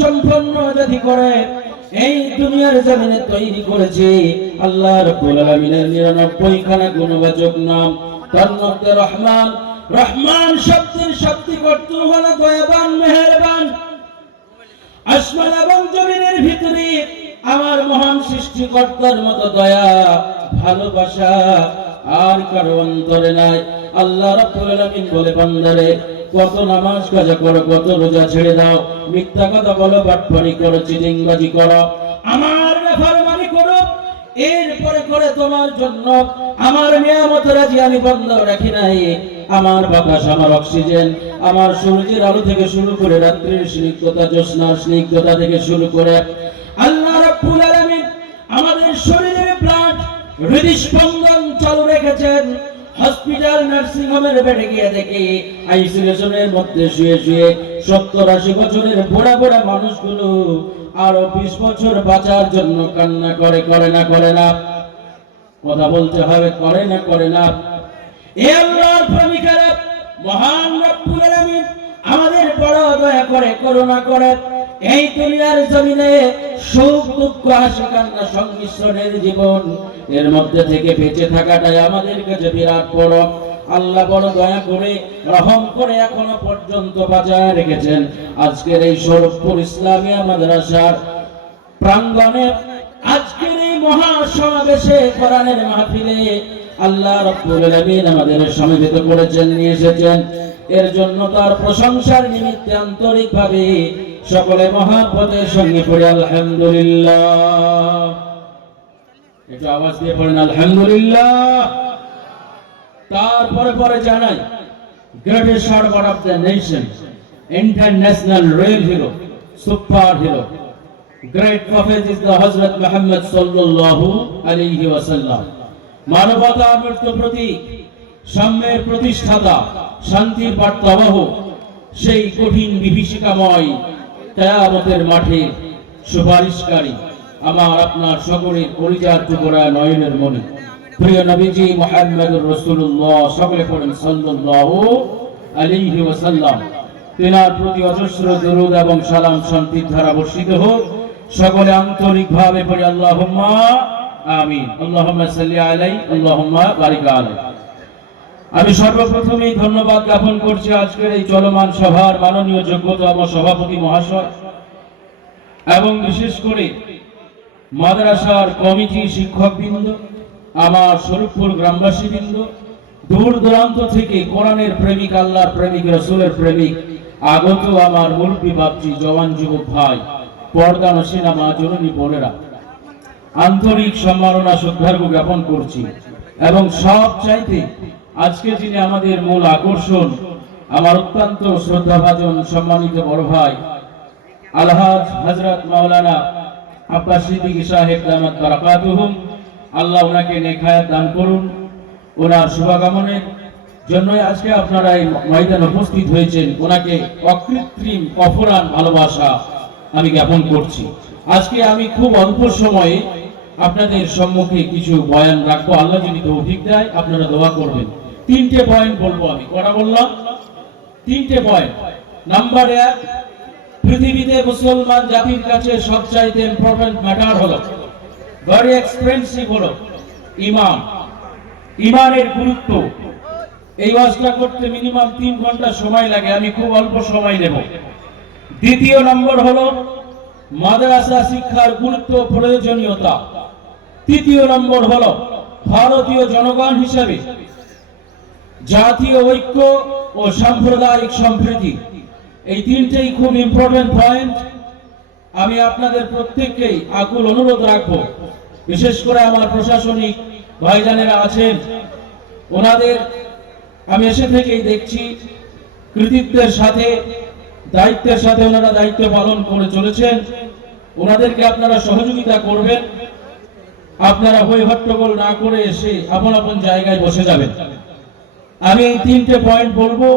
সম্পন্ন জাতি করে এই দুনিয়ার জমিনে তৈরি করেছে আল্লাহ রাব্বুল আলামিনের 99 খানা গুণবাচক নাম, তার মধ্যে রহমান। রহমান শব্দের শক্তিকর্তা হলো দয়াবান, মেহেরবান। আসমান এবং জমিনের ভিতরে আমার মহান সৃষ্টিকর্তার মতো দয়া, ভালোবাসা আর কারো অন্তরে নাই। আল্লাহ রাব্বুল আলামিন বলে, বান্দারে কত নামাজ কাজা করো, কত রোজা ছেড়ে দাও, মিথ্যা কথা বলো, বাটপারি করো, চিটিংবাজি করো, আমার নাফরমানি করো, এরপরে করে তোমার জন্য আমার নিয়ামত রাজি আমি বন্ধ রাখি নাই। আমার বাতাস, আমার অক্সিজেন, আমার সূর্যের আলো থেকে শুরু করে রাত্রির স্নিগ্ধতা, জ্যোৎস্নার স্নিগ্ধতা থেকে শুরু করে আল্লাহ রাব্বুল আলামিন আমাদের শরীরের ব্লাড, হৃদস্পন্দন চালু রেখেছেন। হসপিটাল, নার্সিং হোমের বেডে গিয়ে দেখি আইসোলেশনের মধ্যে শুয়ে শুয়ে 70-80 বছরের বুড়া বুড়া মানুষগুলো আরো 20 বছর বাঁচার জন্য কান্না করে। করে না? করে না? কথা বলতে হবে, করে না? করে না? এ আল্লাহর প্রেমিকেরা, মহান রব্বুল আলামিন আমাদের বড় দয়া করে, করুণা করে। এই দুনিয়ার জমিনে সুখ দুঃখ হাসি কান্না সংমিশ্রণের জীবন, এর মধ্যে থেকে বেঁচে থাকাটাই আমাদের কাছে বিরাট বড়। আল্লাহ বড় দয়া করে, রহম করে এখনো পর্যন্ত বাঁচায় রেখেছেন। আজকের এই শরীফপুর ইসলামিয়া মাদ্রাসার প্রাঙ্গণে, আজকের এই মহাসমাবেশে, কোরআনের মাহফিলে আল্লাহ রাব্বুল আলামিন আমাদের সমবেত করেছেন, নিয়ে এসেছেন। এর জন্য তার প্রশংসার নিমিত্তে আন্তরিকভাবে সকলে মহাব্বতের সঙ্গে পড়ে আলহামদুলিল্লাহ। একটু আওয়াজ দিয়ে পড়েন আলহামদুলিল্লাহ। তারপরে পরে জানাই, greatest server of the nation, international rail hero, super hero, great prophet is the হযরত মুহাম্মদ সাল্লাল্লাহু আলাইহি ওয়াসাল্লাম। মানবতার মৃত্যু প্রতীক, সাম্যের প্রতিষ্ঠাতা, শান্তির বার্তাবহ, সেই কঠিন বিভীষিকাময় কিয়ামতের মাঠে সুপারিশকারী, আমার আপনার সকলের কলিজার টুকরা, নয়নের মণি, প্রিয় নবীজি মুহাম্মদুর রাসূলুল্লাহ, সকলে পড়েন সাল্লাল্লাহু আলাইহি ওয়াসাল্লাম। তিনার প্রতি অজস্র দরুদ এবং সালাম শান্তির ধারা বর্ষিত হোক। সকলে আন্তরিকভাবে পড়ি আল্লাহুম্মা আমিন। আল্লাহুম্মা সাল্লি আলাইহি, আল্লাহুম্মা বারিক আলাইহি। আমি সর্বপ্রথমেই ধন্যবাদ জ্ঞাপন করছি আজকের এই চলমান সভার মাননীয় যোগ্যতম সভাপতি মহাশয় এবং বিশেষ করে মাদ্রাসার কমিটি, শিক্ষকবৃন্দ, আমার শরীফপুর গ্রামবাসীবৃন্দ, দূর দূরান্ত থেকে কোরআনের প্রেমিক, আল্লাহর প্রেমিক, রাসূলের প্রেমিক আগত আমার মুরব্বী বাপজি, জওয়ান যুবক ভাই, পর্দা নশিনা মা, জননী বোনেরা, আন্তরিক সম্মাননা শ্রদ্ধার্ঘ্য জ্ঞাপন করছি। এবং সব চাইতে আজকে যিনি আমাদের মূল আকর্ষণ, আমার অত্যন্ত শ্রদ্ধাভাজন সম্মানিত বড় ভাই আলহাজ হযরত মাওলানা আব্বাস সিদ্দিকী সাহেব দামাত বারাকাতুহুম, আল্লাহ ওনাকে নেক হায়াত দান করুন। ওনার শুভকামনার জন্য আজকে আপনারা এই ময়দানে উপস্থিত হয়েছেন। ওনাকে অকৃত্রিম অফুরান ভালোবাসা আমি জ্ঞাপন করছি। আজকে আমি খুব অল্প সময়ে আপনাদের সম্মুখে কিছু বয়ান রাখবো, আল্লাহ যদি তৌফিক দেয়। আপনারা দোয়া করবেন। 3টে পয়েন্ট বলবো আমি। কটা বললাম? 3টে পয়েন্ট। নাম্বার 1, পৃথিবীতে মুসলমান জাতির কাছে সবচাইতে ইম্পর্টেন্ট ম্যাটার হলো, ভেরি এক্সপেন্সিভ হলো ঈমান। ঈমানের গুরুত্ব। এই ওয়াজটা করতে মিনিমাম 3 ঘন্টা সময় লাগে, আমি খুব অল্প সময় নেব। দ্বিতীয় নম্বর হলো মাদ্রাসা শিক্ষার গুরুত্ব, প্রয়োজনীয়তা। তৃতীয় নম্বর হলো ভারতীয় জনগণ হিসেবে জাতীয় ঐক্য ও সাম্প্রদায়িক সম্প্রীতি। এই 3টেই খুব ইম্পর্টেন্ট পয়েন্ট। আমি আপনাদের প্রত্যেককেই আকুল অনুরোধ রাখবো, বিশেষ করে আমার প্রশাসনিক ভাইজানেরা আছেন, ওনাদের আমি এসে থেকেই দেখছি কৃতিত্বের সাথে, দায়িত্বের সাথে ওনারা দায়িত্ব পালন করে চলেছেন। ওনাদেরকে আপনারা সহযোগিতা করবেন। আপনারা হই হট্টগোল না করে এসে আপন আপন জায়গায় বসে যাবেন। আমি এই 3টে পয়েন্ট বলবো।